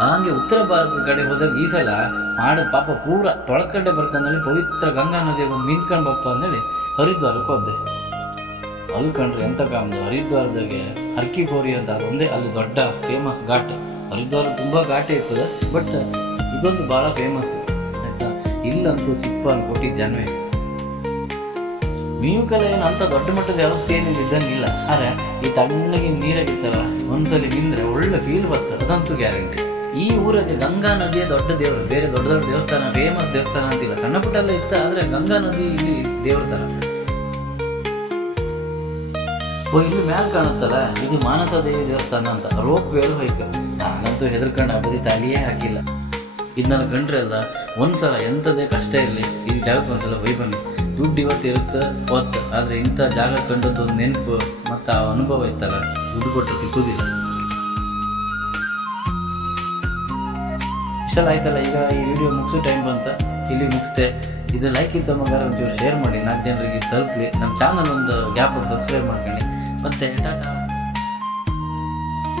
ಹಾಗೆ ಉತ್ತರ ಭಾರತದ ಕಡೆ ಹೋದಾಗ ಈ ಸಲ ಮಾಡಿದ ಪಾಪ ಪೂರ ತೊಳ್ಕಂಡೆ ಬರ್ಕೊಂಡಲ್ಲಿ ಪವಿತ್ರ ಗಂಗಾ ನದಿಯಾಗ ಒಂದು ನಿಂತ್ಕೊಂಡು ಬಪ್ಪ ಅಂದೇಳಿ ಹರಿದ್ವಾರಕ್ಕೆ ಹೋದೆ. ಅಲ್ಲಿ ಕಂಡ್ರೆ ಎಂತ ಕಾಮ್ದು ಹರಿದ್ವಾರದಾಗೆ ಹರ್ಕಿ ಪೋರಿ ಅಂತ ಅದೊಂದೇ ಅಲ್ಲಿ ದೊಡ್ಡ ಫೇಮಸ್ ಘಾಟ್. ಹರಿದ್ವಾರ ತುಂಬ ಘಾಟೆ ಇರ್ತದೆ, ಬಟ್ ಇದೊಂದು ಭಾಳ ಫೇಮಸ್ ಆಯ್ತಾ. ಇಲ್ಲಂತೂ ಚಿಪ್ಪನ್ನು ಕೊಟ್ಟಿದ್ದ ಜನವೇ. ಮೀನುಕಲ್ಲ ಏನು ಅಂತ ದೊಡ್ಡ ಮಟ್ಟದ ವ್ಯವಸ್ಥೆ ಏನಿಲ್ಲ ಇದ್ದಂಗಿಲ್ಲ, ಆದರೆ ಈ ತಣ್ಣಗೆ ನೀರಾಗಿರ್ತಾರ ಒಂದ್ಸಲಿ ನಿಂದ್ರೆ ಒಳ್ಳೆ ಫೀಲ್ ಬರ್ತದೆ, ಅದಂತೂ ಗ್ಯಾರಂಟಿ. ಈ ಊರಿಗೆ ಗಂಗಾ ನದಿಯ ದೊಡ್ಡ ದೇವರು, ಬೇರೆ ದೊಡ್ಡ ದೊಡ್ಡ ದೇವಸ್ಥಾನ ಫೇಮಸ್ ದೇವಸ್ಥಾನ ಅಂತಿಲ್ಲ, ಸಣ್ಣ ಪುಟ್ಟ ಎಲ್ಲ ಇತ್ತು, ಆದರೆ ಗಂಗಾ ನದಿ ಇಲ್ಲಿ ದೇವ್ರ ಥರ. ಇಲ್ಲಿ ಮ್ಯಾಲ್ ಕಾಣುತ್ತಲ್ಲ, ಇದು ಮಾನಸ ದೇವಿ ದೇವಸ್ಥಾನ ಅಂತ. ರೋಪ್ ವೇಲ್ ಹೋಯ್ಕ, ನಾನಂತೂ ಹೆದರ್ಕೊಂಡು ಅಬದಿ ತಾಲಿಯೇ ಹಾಕಿಲ್ಲ. ಇದನ್ನೆಲ್ಲ ಕಂಡ್ರೆ ಅಲ್ಲ ಒಂದ್ಸಲ ಎಂಥದೇ ಕಷ್ಟ ಇರಲಿ ಈ ಜಾಗಕ್ಕೆ ಒಂದ್ಸಲ ಹೋಗಿ ಬನ್ನಿ. ದುಡ್ಡು ಇವತ್ತು ಇರುತ್ತೆ ಹೊತ್ತು, ಆದರೆ ಇಂಥ ಜಾಗ ಕಂಡದ್ದು ಒಂದು ನೆನಪು ಮತ್ತು ಆ ಅನುಭವ ಇತ್ತಲ್ಲ, ದುಡ್ಡು ಕೊಟ್ಟರೆ ಸಿಕ್ಕುವುದಿಲ್ಲ. ಇಷ್ಟೆಲ್ಲ ಆಯ್ತಲ್ಲ, ಈಗ ಈ ವಿಡಿಯೋ ಮುಗಿಸೋ ಟೈಮ್ ಬಂತ, ಇಲ್ಲಿ ಮುಗಿಸ್ತೆ. ಇದು ಲೈಕ್ ಇದ್ದ ಮಗಾರ ಒಂಚೂರು ಶೇರ್ ಮಾಡಿ, 4 ಜನರಿಗೆ ತಲುಪಲಿ. ನಮ್ಮ ಚಾನಲ್ ಒಂದು ಗ್ಯಾಪ್ ಸಬ್ಸ್ಕ್ರೈಬ್ ಮಾಡ್ಕೊಳ್ಳಿ. ಮತ್ತೆ ಟಾಟಾ.